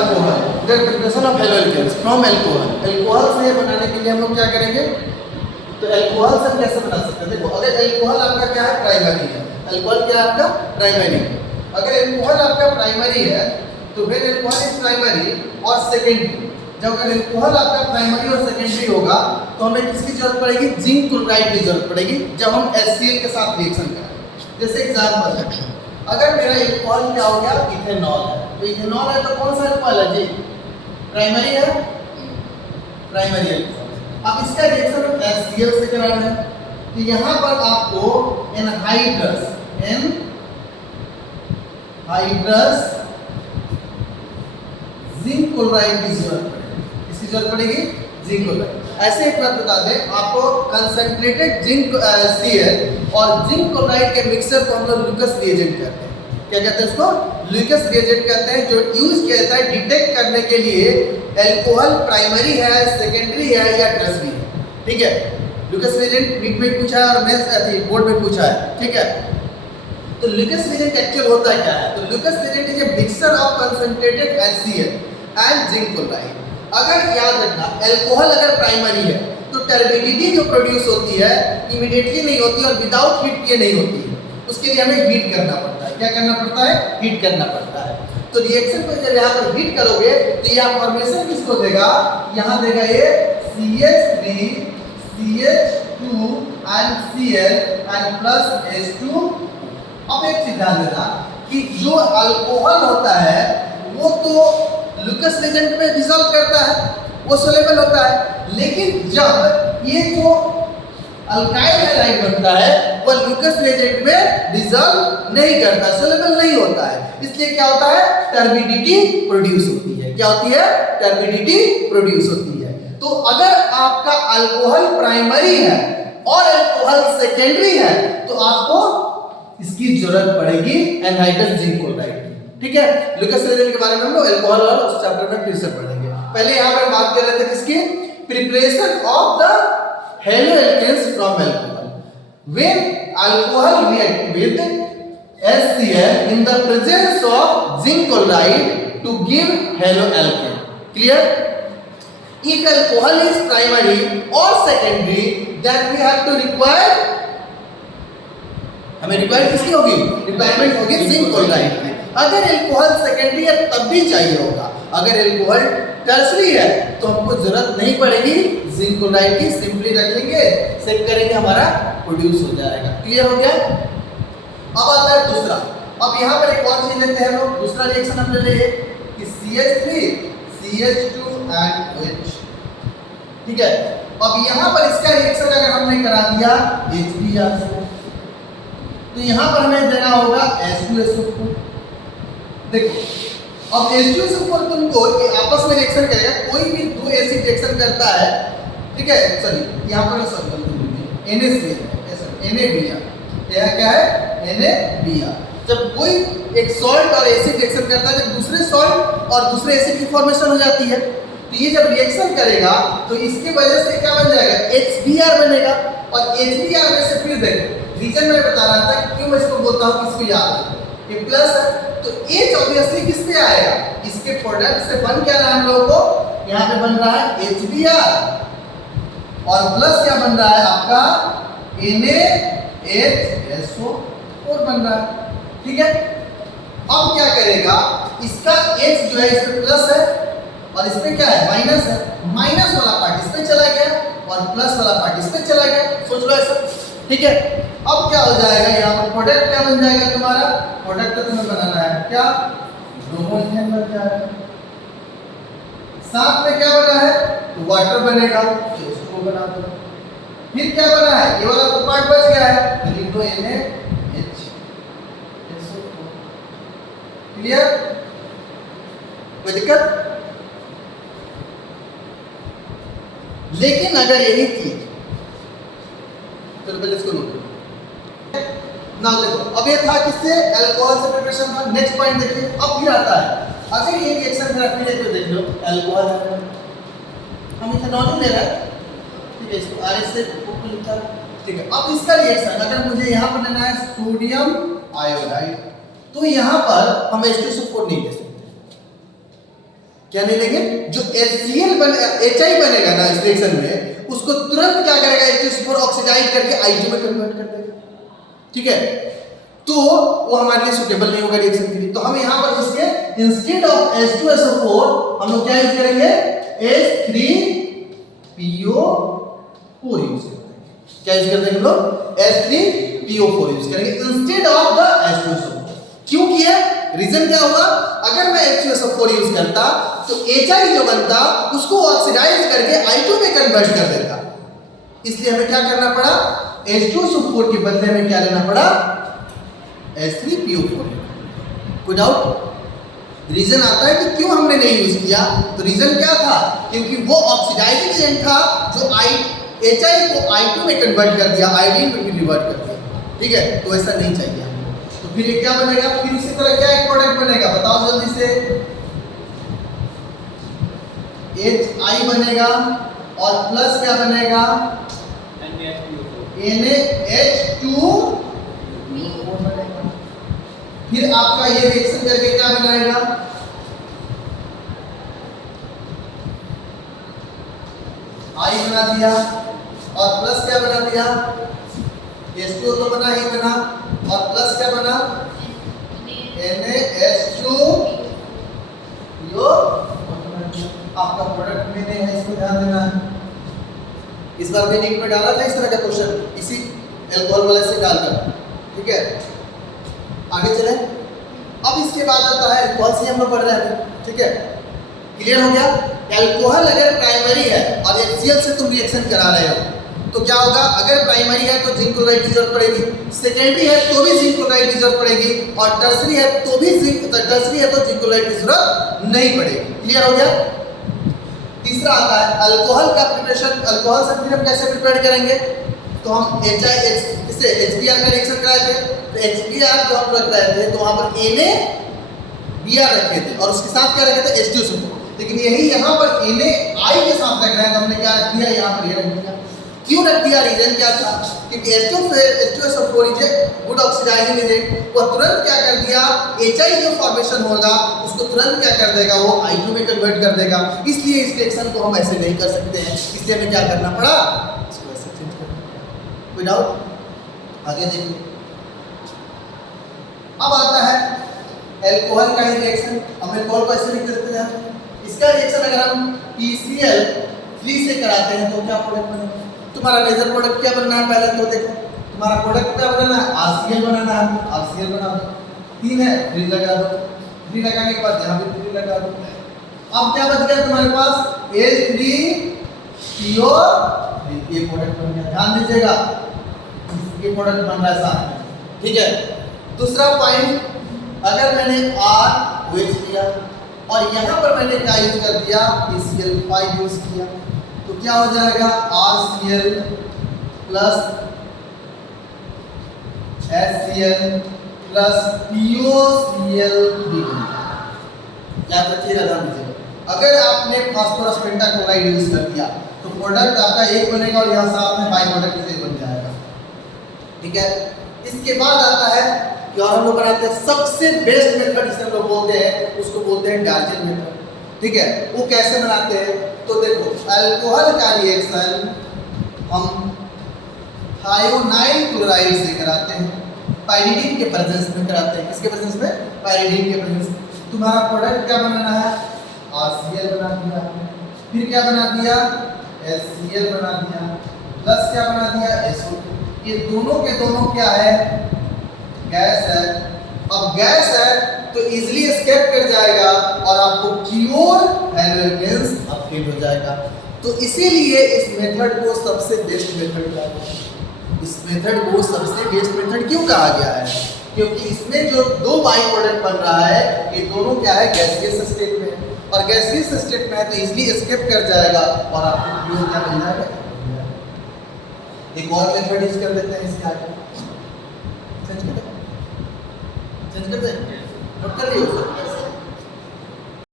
Alcohol, the preparation of haloalkanes from alcohol. Alcohol से बनाने के लिए हम लोग क्या करेंगे, तो अल्कोहल से हम कैसे बना सकते हैं? देखो, अगर अल्कोहल आपका क्या है, प्राइमरी है। अल्कोहल क्या है आपका, प्राइमरी। अगर अल्कोहल आपका प्राइमरी है तो फिर अल्कोहल इज प्राइमरी और सेकेंडरी। जब अगर अल्कोहल आपका प्राइमरी और सेकेंडरी होगा तो हमें किसकी जरूरत पड़ेगी, जिंक क्लोराइड की जरूरत पड़ेगी जब हम HCl के साथ रिएक्शन करें। जैसे एग्जांपल है, अगर मेरा अल्कोहल क्या हो गया, इथेनॉल है, तो इथेनॉल है तो कौन सा अल्कोहल है जी, प्राइमरी है, प्राइमरी अल्कोहल। अब इसका रिएक्शन हम HCl से कराना है तो यहाँ पर आपको एनहाइड्रस जिंक क्लोराइड की जरूरत पड़ेगी। इसकी जरूरत पड़ेगी जिंक क्लोराइड। ऐसे एक बात बता दें आपको, कंसंट्रेटेड जिंक Cl और जिंक क्लोराइड के मिक्सचर को हम लोग लुकस रिएजेंट कहते हैं। क्या कहते हैं इसको, लुकस रिएजेंट कहते हैं, जो यूज किया जाता है डिटेक्ट करने के लिए अल्कोहल प्राइमरी है, सेकेंडरी है या टर्शरी है। ठीक है, लुकस रिएजेंट नीट में पूछा है और मैं बोर्ड में पूछा है। ठीक है, तो लुकस रिएजेंट एक्चुअल होता क्या है, तो Lucas reagent is a mixture of concentrated HCl and zinc chloride. अगर याद रखना, अल्कोहल अगर प्राइमरी है तो टर्बिडिटी जो प्रोड्यूस होती है इमीडिएटली नहीं होती और विदाउट हीट के नहीं होती है, उसके लिए हमें हीट करना पड़ता है। क्या करना पड़ता है, हीट करना पड़ता है। तो रिएक्शन को जब यहाँ पर हीट करोगे तो यह फॉर्मेशन किसको देगा, यहाँ देगा ये CH3 CH2 and Cl and plus H2। अब एक चीज ध्यान देना कि जो अल्कोहल होता है वो तो लुकस रिएजेंट में डिसॉल्व करता है, वो सोलेबल होता है, लेकिन जब ये जो अल्काइल हैलाइड बनता है वो लुकस रिएजेंट में डिसॉल्व नहीं करता, सोलेबल नहीं होता है। इसलिए क्या होता है, टर्बिडिटी प्रोड्यूस होती है। क्या होती है, टर्बिडिटी प्रोड्यूस होती है। तो अगर आपका अल्कोहल प्राइमरी है और अल्कोहल सेकेंडरी है तो आपको इसकी जरूरत पड़ेगी एनहाइड्रस जिंक क्लोराइड की। ठीक है, लुकस रिएजेंट के बारे में हम लोग अल्कोहल और उस चैप्टर में फिर से पढ़ेंगे। पहले यहाँ पर बात कर रहे थे किसकी, preparation of the haloalkanes from alcohol. When alcohol react with HCl in the presence of zinc chloride to give halo alkane. Clear? If alcohol is primary or secondary, then we have to require, हमें requirement किसकी होगी, requirement होगी zinc chloride की। अगर alcohol secondary है तब भी चाहिए होगा, अगर अल्कोहल टर्शरी है तो हमको जरूरत नहीं पड़ेगी जिंक क्लोराइड की, सिंपली रख लेंगे, सेक करेंगे, हमारा प्रोड्यूस हो जाएगा। क्लियर हो गया? अब आता है दूसरा। अब यहाँ पर एक और चीज लेते हैं लोग, दूसरा रिएक्शन हम ले लेंगे कि CH3 CH2 and OH। ठीक है, अब यहाँ पर इसका रिएक्शन अगर हमने करा दिया HBr से तो यहाँ पर हमें देना होगा H2SO4। देखो, अब H2SO4 तुमको आपस में रिएक्शन करेगा, कोई भी दो एसिड रिएक्शन करता है, ठीक है, सॉरी यहाँ पर NaBr, यह क्या है, NaBr। जब कोई एक सॉल्ट और एसिड रिएक्शन करता है, जब दूसरे सॉल्ट और दूसरे एसिड की फॉर्मेशन हो जाती है तो ये जब रिएक्शन करेगा तो इसकी वजह से क्या बन जाएगा, HBr बनेगा। और HBr में से फिर देखो, रीजन मैं बता रहा था कि क्यों मैं इसको बोलता हूँ, किसको याद है, ये प्लस है तो H ऑब्वियसली किस पे आएगा, इसके प्रोडक्ट से बन क्या रहा है हम लोगों को, यहाँ पे बन रहा है HBr और प्लस क्या बन रहा है आपका NaHSO4 बन रहा है। ठीक है, अब क्या करेगा, इसका H जो है इसमें प्लस है और इसमें क्या है, माइनस है, माइनस वाला पार्ट इसमें चला गया और प्लस वाला पार्ट इसमें चला गया, सोच लो ऐसा। ठीक है, अब क्या हो जाएगा, यहाँ पर प्रोडक्ट क्या बन जाएगा तुम्हारा, प्रोडक्ट तो तुम्हें बनाना है क्या, ब्रोमो ईथेन बन जाएगा, साथ में क्या बना है, तो वाटर बनेगा, तो उसको बना दो। फिर क्या बना है, ये वाला तो पार्ट बच गया है, तो लिख दो NaHSO4। क्लियर, कोई दिक्कत? लेकिन अगर यही चीज, चलो पहले इसको नोट करो ना। देखो, अब ये था किससे, अल्कोहल से प्रिपरेशन था। नेक्स्ट पॉइंट देखिए, अब फिर आता है, अगर ये रिएक्शन मेरा फिर एक देख लो, अल्कोहल है, हम इथेनॉल ही ले रहे हैं, ठीक है, इसको RH से ऊपर लिखा है। ठीक है, अब इसका रिएक्शन अगर मुझे यहाँ पर लेना है सोडियम आयोडाइड, तो यहाँ पर हम H2SO4 नहीं ले सकते। क्या नहीं लेंगे? जो HCl HI बनेगा ना इस रिएक्शन में, उसको तुरंत क्या करेगा, H2SO4 ऑक्सीडाइज करके I2 में कन्वर्ट कर देगा। ठीक है, तो वो हमारे लिए सुटेबल नहीं होगा रिएक्शन के लिए। तो हम यहाँ पर इसके इंस्टेड ऑफ H2SO4 हम लोग क्या यूज करेंगे, H3PO4 यूज करेंगे। क्या यूज करते हैं हम लोग? H3PO4 यूज करेंगे इंस्टेड ऑफ द H2SO4। क्यों किया? रीजन क्या हुआ, अगर मैं H2SO4 यूज करता तो HI जो बनता उसको ऑक्सीडाइज करके I2 में कन्वर्ट कर देता। इसलिए हमें क्या करना पड़ा, H2SO4 के बदले में क्या लेना पड़ा, H3PO4। कोई डाउट? रीजन आता है कि क्यों हमने नहीं यूज किया, तो रीजन क्या था, क्योंकि वो ऑक्सीडाइजिंग एजेंट था जो HI को I2 में कन्वर्ट कर दिया, आयोडीन में भी रिवर्ट कर दिया। ठीक है, तो ऐसा नहीं चाहिए। तो फिर ये क्या बनेगा, फिर इसी तरह क्या एक प्रोडक्ट बनेगा, बताओ जल्दी से। HI बनेगा और प्लस क्या बनेगा, NaH2 बनेगा। फिर आपका ये रिएक्शन करके क्या बनाएगा, I बना दिया और प्लस क्या बना दिया, H2O तो बना ही बना, और प्लस क्या बना, NaH2। यो आपका प्रोडक्ट में है, इसको ध्यान देना है। इस बार मैंने नीट में डाला था इस तरह का क्वेश्चन, इसी अल्कोहल वाले से डालकर। ठीक है, आगे चले। अब इसके बाद आता है अल्कोहल से हम लोग पढ़ रहे हैं। ठीक है, क्लियर हो गया? अल्कोहल अगर प्राइमरी है और HCl से तुम रिएक्शन करा रहे हो तो क्या होगा, अगर प्राइमरी है तो जिंक क्लोराइड की जरूरत पड़ेगी, सेकेंडरी है तो भी जिंक क्लोराइड की जरूरत पड़ेगी, और टर्सरी है तो भी जिंक क्लोराइड की जरूरत नहीं पड़ेगी। क्लियर हो गया? तीसरा आता है अल्कोहल का प्रिपरेशन। अल्कोहल से फिर हम कैसे प्रिपेयर करेंगे, तो हम HBr का रिएक्शन कराए थे, तो HBr जो हम रख रहे थे तो वहां पर NaBr रखे थे और उसके साथ क्या रखे थे, H2SO4। लेकिन यही यहाँ पर NaI के साथ रख रहे हैं तो हमने क्या रख दिया, यहाँ पर ये रख दिया। क्यों रख दिया, रीजन क्या था, क्योंकि H2SO4 is a good oxidising agent. वो तुरंत क्या कर दिया, HI जो फॉर्मेशन होगा उसको तुरंत क्या कर देगा, वो I2 में कन्वर्ट कर देगा। इसलिए इस रिएक्शन को हम ऐसे नहीं कर सकते हैं, इसलिए हमें क्या करना पड़ा, इसको ऐसे चेंज करना। कोई डाउट? आगे देखिए। अब आता है अल्कोहल का ही रिएक्शन। हम अल्कोहल को ऐसे लिख देते हैं, इसका रिएक्शन अगर हम PCl3 से कराते हैं तो क्या प्रोडक्ट बनेगा। तुम्हारा मेजर प्रोडक्ट क्या बनना है, पहले तो देखो तुम्हारा प्रोडक्ट क्या बनाना है, RCl बनाना है। RCl बना दो, 3 है 3 लगा दो, 3 लगाने के बाद यहाँ पे 3 लगा दो। अब क्या बच गया तुम्हारे पास, H3PO। ये प्रोडक्ट बन गया, ध्यान दीजिएगा ये प्रोडक्ट बन रहा है साथ में। ठीक है, दूसरा पॉइंट, अगर मैंने R लिया और यहाँ पर मैंने क्या यूज कर दिया, PCl5 यूज किया, तो क्या हो जाएगा, RCl plus HCl plus POCl3। याद रखिएगा, ध्यान दीजिएगा। अगर आपने फास्फोरस पेंटाक्लोराइड यूज कर दिया तो प्रोडक्ट आपका एक बनेगा और यहाँ साथ में बाई प्रोडक्ट बन जाएगा। ठीक है, इसके बाद आता है कि और हम लोग बनाते हैं सबसे बेस्ट मेथड जिसे हम लोग बोलते हैं, उसको बोलते हैं डार्जन मेथड। ठीक है, वो कैसे बनाते हैं, तो देखो अल्कोहल का रिएक्शन हम थायोनाइल क्लोराइड से कराते हैं, पाइरीडीन के प्रेजेंस में कराते हैं। किसके प्रेजेंस में, पाइरीडीन के प्रेजेंस में। तुम्हारा प्रोडक्ट क्या बनाना है, RCl बना दिया, फिर क्या बना दिया, HCl बना दिया, प्लस क्या बना दिया, SO2। ये दोनों के दोनों क्या है, गैस है। अब गैस है तो इजीली एस्केप कर जाएगा और आपको प्योर हेलोजेन्स अपडेट हो जाएगा। तो इसीलिए इस मेथड को सबसे बेस्ट मेथड कहा गया है। इस मेथड को सबसे बेस्ट मेथड क्यों कहा गया है, क्योंकि इसमें जो दो बाई प्रोडक्ट बन रहा है ये दोनों क्या है, गैसियस स्टेट में है, और गैसियस स्टेट में है तो इजीली एस्केप कर जाएगा और आपको प्योर क्या बन जाएगा। एक और मेथड यूज कर लेते हैं इसके आगे, चेंज कर दे, नोट कर लियो।